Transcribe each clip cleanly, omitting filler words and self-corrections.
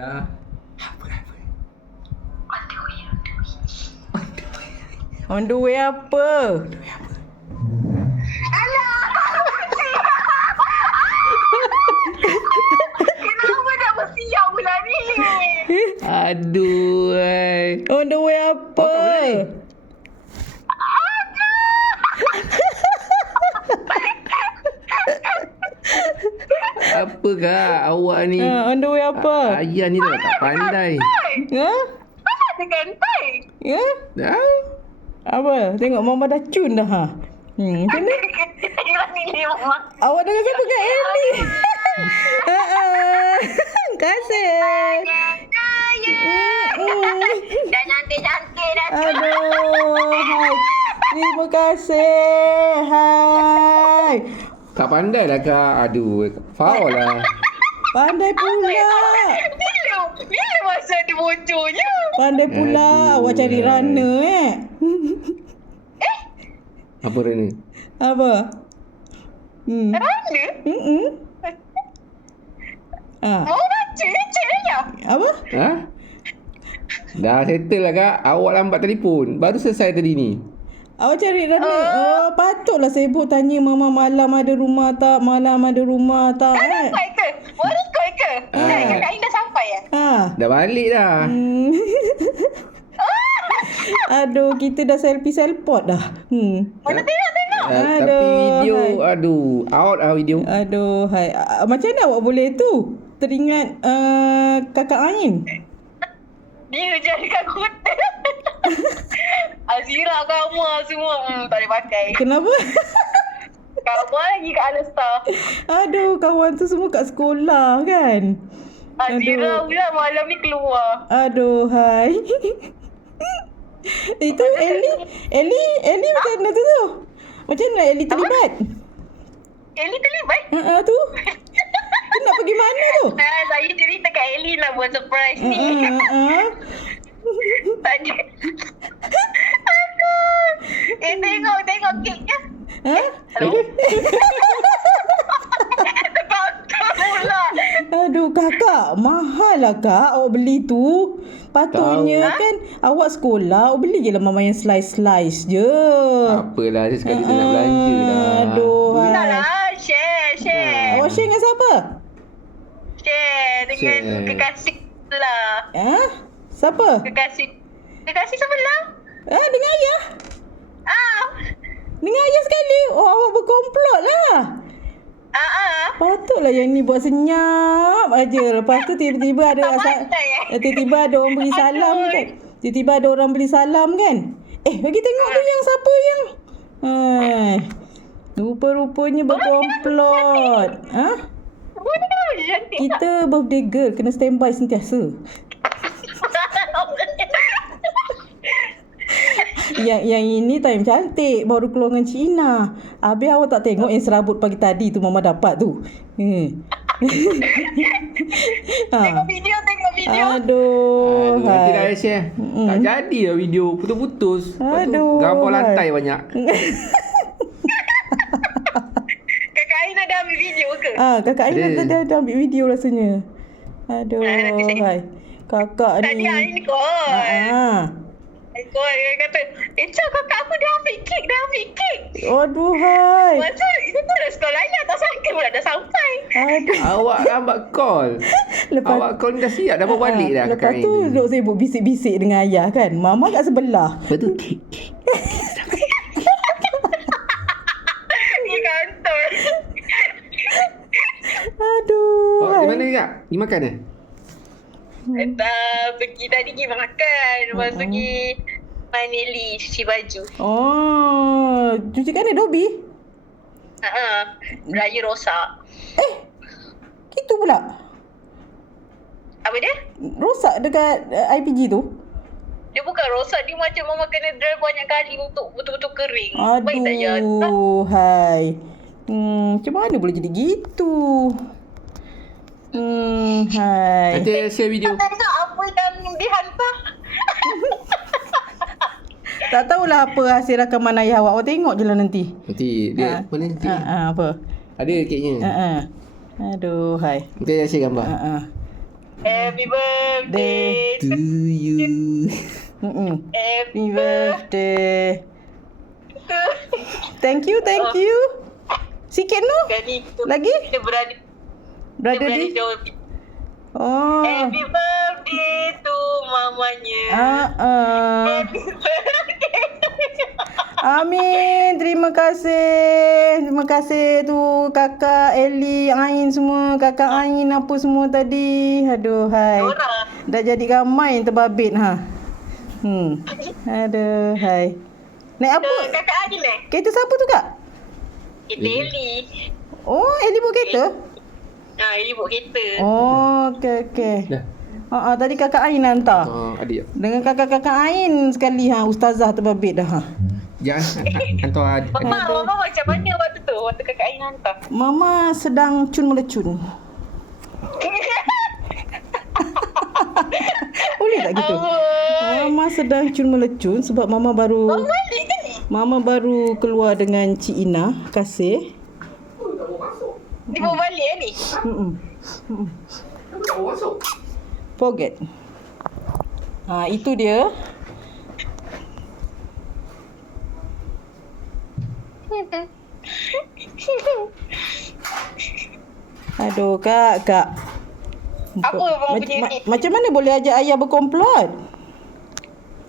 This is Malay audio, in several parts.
Apa? On the way apa? Kenapa dah bersiap pula ni? Aduh. On the way apa? Apa kak awak ni? On the way apa? Ayah ni tak pandai. Ha? Mana ada gantai? Ya? Dah. Apa? Tengok mama dah cun dah ha. Macam mana? Tengok ni mama. Awak dengan siapa Kak Ellie? Kasih. Dah cantik-cantik dah. Aduh. Hai. Terima kasih. Hai. Kak pandai lah kak. Aduh. Faul lah. Pandai pula. Bila masa ada bocornya? Pandai pula. Awak cari runner Apa Rana? Apa? Mana? Mau baca je. Apa? Ha? Dah settle lah kak. Awak lambat telefon. Baru selesai tadi ni. Awak cari runner. Patutlah sibuk tanya mama malam ada rumah tak? Malam ada rumah tak? Sampai ke? Boleh ikut ke? Kakak Ain dah sampai ya? Dah balik dah. Aduh, kita dah selfie-selfot dah. Mana tengok. Tapi video, aduh. Out lah video. Aduh, hai. Macam mana awak boleh tu? Teringat kakak Ain. Dia je dekat kota. Azira kamu semua tak boleh pakai. Kenapa? Kamu lagi kat Alstar. Aduh, kawan tu semua kat sekolah kan? Azira pula malam ni keluar. Aduh, hai. Itu Ellie macam mana tu? Macam mana Ellie terlibat? Ellie terlibat? Tu. Tu nak pergi mana tu? Saya cerita kat Ellie lah buat surprise ni. Tadi. Aduh. Tengok keknya. Hello. Terkotor pula. Aduh, kakak. Mahal lah kak awak beli tu. Patutnya kan awak sekolah, awak beli je lah mama yang slice-slice je. Apalah, sekali tu nak belanja lah. Aduh. Tak lah. Share. Awak share dengan siapa? Share dengan kekasih lah. Siapa? Kekasih sebelah. Dengan ayah? Dengan ayah sekali? Oh, awak berkomplot lah. Patutlah yang ni buat senyap aja. Lepas tu tiba-tiba ada tiba-tiba ada orang beri salam kan. Tiba-tiba ada orang beri salam kan. Bagi tengok tu yang siapa yang rupa-rupanya berkomplot. Boleh kan macam cantik. Kita birthday girl kena standby sentiasa. Yang ini time cantik baru keluar dengan Cina. Habis awak tak tengok yang serabut pagi tadi tu mama dapat tu. Tengok video. Aduh. Nanti dah share. Tak jadi lah video. Putus-putus. Lepas tu gambar lantai banyak. Kakak Ain ada ambil video ke? Kakak Ain ada ambil video rasanya. Aduh. Hai. Kakak ni. Tadi Ain call. Dia kata, kakak aku dah ambil kek. Aduh, hai. Masa itu dah sekolah ayah. Tak sangka pula dah sampai. Aduh. Awak lambat call. Awak call ni dah siap. Dah balik dah. Lepas tu duduk sibuk bisik-bisik dengan ayah kan. Mama kat sebelah. Lepas tu kek. Di kantor. Aduh. Awak di mana ni kak? Pergi makan Pergi makan. Lepas tu pergi Manili cuci baju. Cuci kan Adobe? Raya rosak. Gitu pula. Apa dia? Rosak dekat IPG tu? Dia bukan rosak. Dia macam mama kena dry banyak kali untuk betul-betul kering. Baik tak je. Aduh, hai. Macam mana boleh jadi gitu? Hai. Nanti share video. Tak tengok apa yang dihantar. Tak tahulah apa hasil rakaman ayah awak. Awak tengok je lah nanti. Nanti dia mana nanti? Apa? Ada keknya. Aduh, hai. Nanti saya share gambar. Happy birthday To you. Happy Happy birthday. Thank you. Sikit no? Kali tu Lagi? Dia berani Brother Dia di. jawab Oh. Happy birthday to mamanya. Happy birthday. Amin. Terima kasih. Terima kasih tu kakak Ellie, Ain semua. Kakak Ain apa semua tadi. Aduh, hai. Orang. Dah jadi ramai yang terbabit ha. Aduh, hai. Naik apa? Kakak Adil Kereta siapa tu kak? Kita Eli. Oh, Ellie bawa kereta? Eli bawa kereta. Oh, okey. Dah. Tadi kakak Ain hantar. Adik. Dengan kakak-kakak Ain sekali ustazah terbabit dah ha. Jangan hantar adik. Mama macam mana waktu tu? Waktu kakak Ain hantar. Mama sedang melecun. Boleh tak gitu? Mama sedang melecun sebab Mama baru Balik ke ni? Mama baru keluar dengan Cik Ina Kasih. Dia bawa balik ni? Forget. Itu dia. Aduh, kak. Apa abang punya ni? Macam mana boleh ajak ayah berkomplot?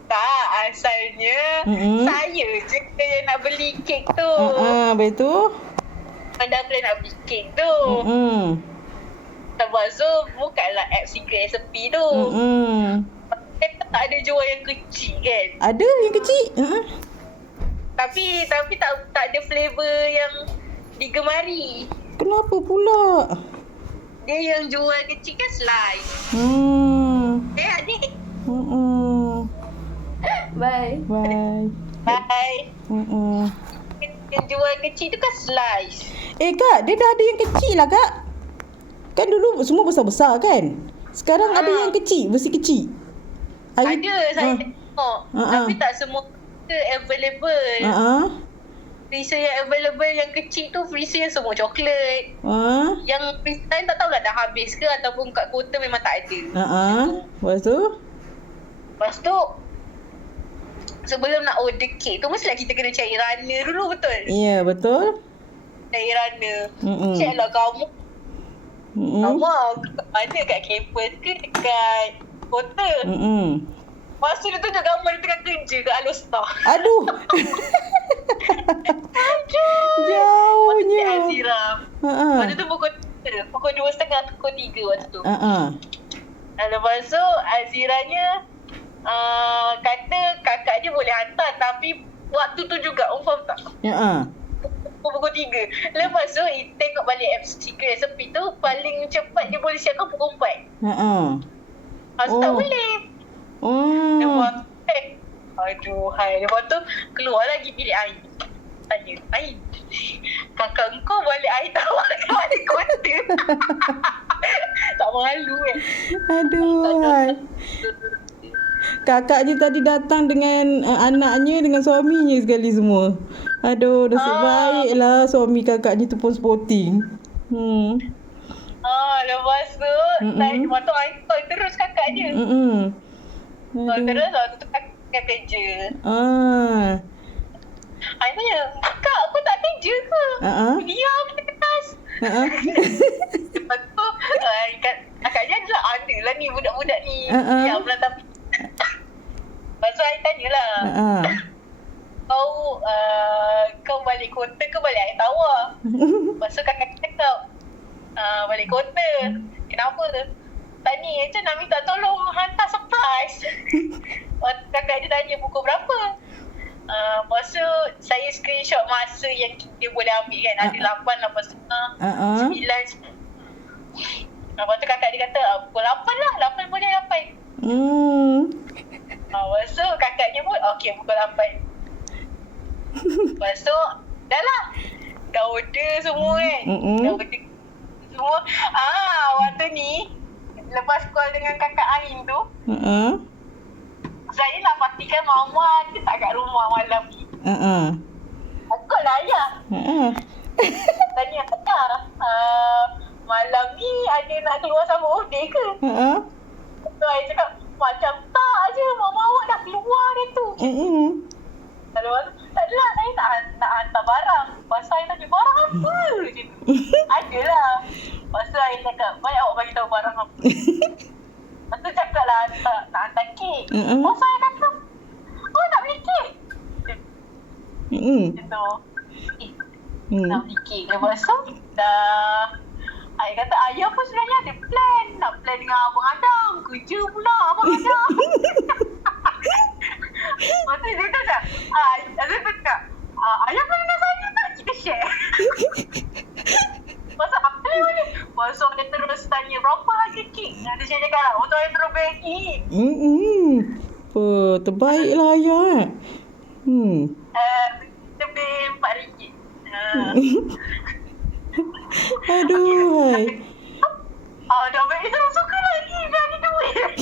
Tak, asalnya saya je yang nak beli kek tu. Betul. Anda plan nak beli kek tu. Sebab tu bukanlah app secret recipe tu. Kan tak ada jual yang kecil kan. Ada yang kecil. Tapi tak ada flavor yang digemari. Kenapa pula? Dia yang jual kecil kan slice. Adik. Bye. Bye. Yang jual kecil tu kan slice. Kak, dia dah ada yang kecil lah kak. Kan dulu semua besar-besar kan. Sekarang ada yang kecil, versi kecil. Ada saya tengok. Tapi tak semua available. Freezer yang available yang kecil tu freezer yang semua coklat. Yang freezer lain tak tahulah dah habis ke ataupun kat kota memang tak ada. Lepas tu sebelum nak order kek tu mestilah kita kena cari runner dulu, betul? Ya, betul. Cari runner. Cek lah kamu. Kamu kat mana, kat campus ke dekat kota? Masa dia tunjuk gambar dia tengah kerja kat Alostar. Aduh. Jauhnya. Masa Azira. Waktu tu pukul 2:30, pukul 3 waktu tu. Lepas tu Aziranya kata kakak dia boleh hantar tapi waktu tu juga, faham tak? Pukul 3. Lepas tu tengok balik app secret recipe tu, paling cepat dia boleh siapkan pukul 4. Lepas tu tak boleh. Lepas aduh, hai. Lepas tu keluar lagi bilik air. Tanya, Ain, kakak kau balik air tawar ke balik kota? Tak malu kan? Aduh, hai. Kakak je tadi datang dengan anaknya, dengan suaminya sekali semua. Aduh, nasib baiklah suami kakaknya tu pun sporting. Lepas tu lepas tu air call terus kakak dia. Terus waktu tu kakak kerja. Air tanya, kakak aku tak kerja ke? Diam di kelas. Lepas tu kakak dia adalah ada lah ni budak-budak ni. Diam lah tapi. Lepas tu Air tanyalah. Kau balik kota ke balik air tawar? Lepas tu kakak cakap balik kota. Kenapa? Tadi macam nak minta tolong hantar surprise. Kakak dia tanya pukul berapa. Lepas tu saya screenshot masa yang dia boleh ambil kan. Ada 8, 8:30, 9. Lepas tu kakak dia kata pukul 8 lah. 8 boleh dapat. Lepas tu kakaknya pun okey pukul 8. Lepas tu dah lah. Dah order semua kan. Dah order semua. Waktu ni lepas call dengan kakak Ain tu, saya nak pastikan mama ada tak kat rumah malam ni. Takut lah ayah. Tanya ayah, malam ni ada nak keluar sama Ode ke? So I cakap macam tak je, mama awak dah keluar dia tu. Lepas tu, tak adalah, saya nak hantar barang. Pasal saya tanya, barang apa? Macam tu. Adalah. Pasal saya cakap, baik awak bagi tahu barang apa. Lepas tu cakap lah, nak hantar kek. Pasal saya kata, oh nak beli kek. Macam tu. Nak beli kek. Lepas tu, dah... Saya kata, ayah pun sebenarnya ada plan. Nak plan dengan Abang Adam. Kerja pula Abang Adam. Lepas tu dia cakap, ayah plan dengan saya tak? Kita share. Pasal apa ni? Pasal dia terus tanya, berapa harga kek? Dia cakap lah, untuk saya terus bagi. Terbaiklah ayah. Lebih RM4. Aduh, hai. Dah baik itu suka lagi. Dah ada duit.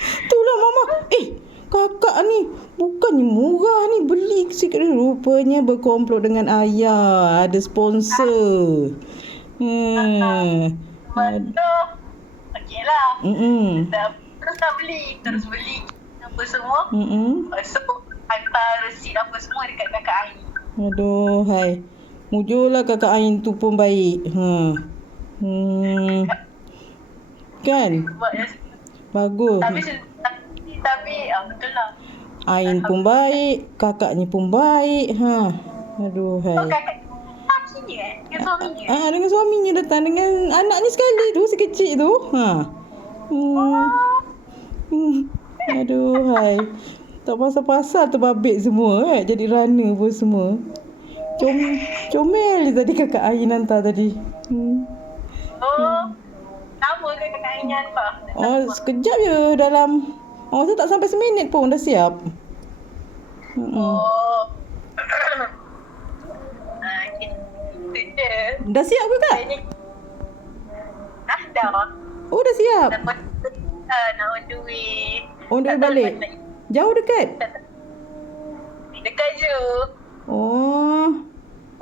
Itulah mama. Kakak ni bukannya murah ni beli sikit. Rupanya berkomplot dengan ayah. Ada sponsor. Lepas tu, okey lah. Terus beli apa semua. Lepas tu, hantar resit apa semua dekat kakak Ain. Aduh, hai. Mujurlah kakak Ain tu pun baik. Kan? Bagus. Tapi betul lah. Ain pun baik, kakaknya pun baik. Aduh, hai. Oh, kakak lakinya dengan suaminya? Dengan suaminya datang dengan anaknya sekali tu, si kecil tu. Aduh, hai. Tak pasal-pasal terbabit semua jadi runner pun semua. Comel je tadi kakak Ain hantar tadi. Lama ke kakak Ain hantar? Sekejap je dalam. Masa tak sampai seminit pun dah siap. Dah siap ke kak? Dah. Oh dah siap. Nak on the way. On the way balik. Jauh dekat? Dekat je.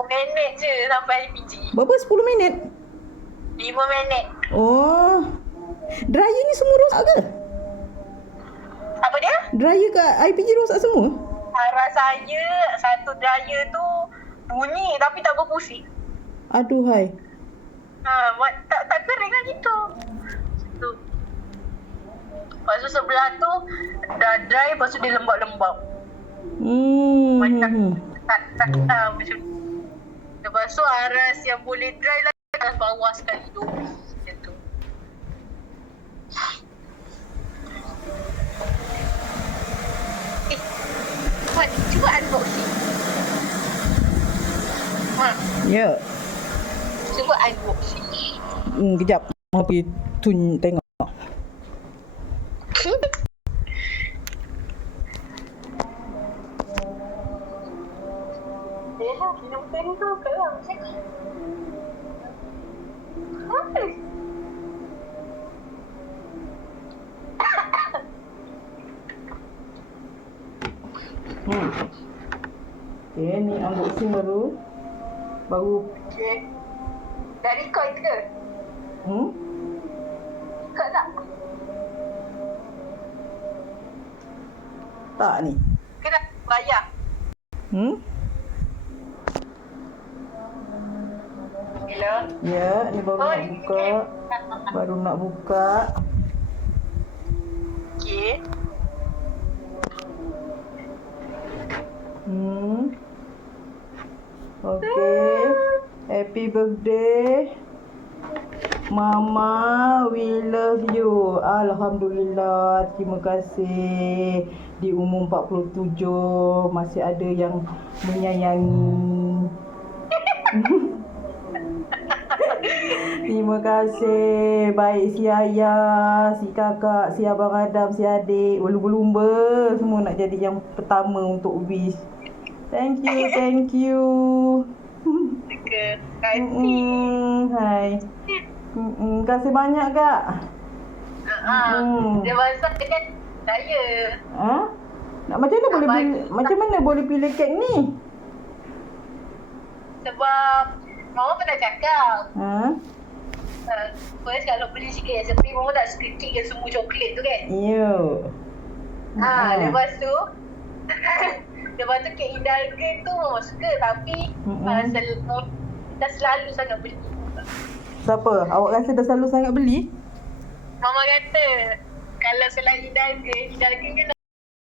10 minit je sampai IPG. Berapa? 10 minit? 5 minit. Dryer ni semua rosak ke? Apa dia? Dryer kat IPG rosak semua? Arah saya, satu dryer tu bunyi tapi tak berfungsi. Aduh, hai. Tak kering lah gitu. Lepas tu sebelah tu dah dry, lepas tu dia lembab-lembab. Macam macam. Lepas tu aras yang boleh dry lah aras bawah sekali tu. Macam tu. Cuba unboxing. Ya. Cuba unboxing. Kejap. Mau pergi tengok. Minum pen tu kat dalam macam ni. Okay, ni unboxing baru. Okay. Dah record ke? Record tak? Tak ni. Kena bayar. Hello? Ya, ni baru nak buka. Baru nak buka. Okay. Okay. Happy birthday Mama, we love you. Alhamdulillah, terima kasih. Di umur 47 masih ada yang menyayangi. Terima kasih. Baik si ayah, si kakak, si abang Adam, si adik, lumba-lumba semua nak jadi yang pertama untuk wish. Thank you. Terima kasih. Hai. Terima kasih banyak kak. Dia pasal dengan saya. Macam mana boleh pilih kek ni? Sebab Mama pernah cakap. Ha? First kalau beli sikit resipi, Mama tak suka kek yang semua coklat tu kan. Yo. Lepas tu kek Hidalgo tu Mama suka. Tapi dah selalu sangat beli. Siapa? Awak rasa dah selalu sangat beli? Mama kata kalau selain Hidalgo kan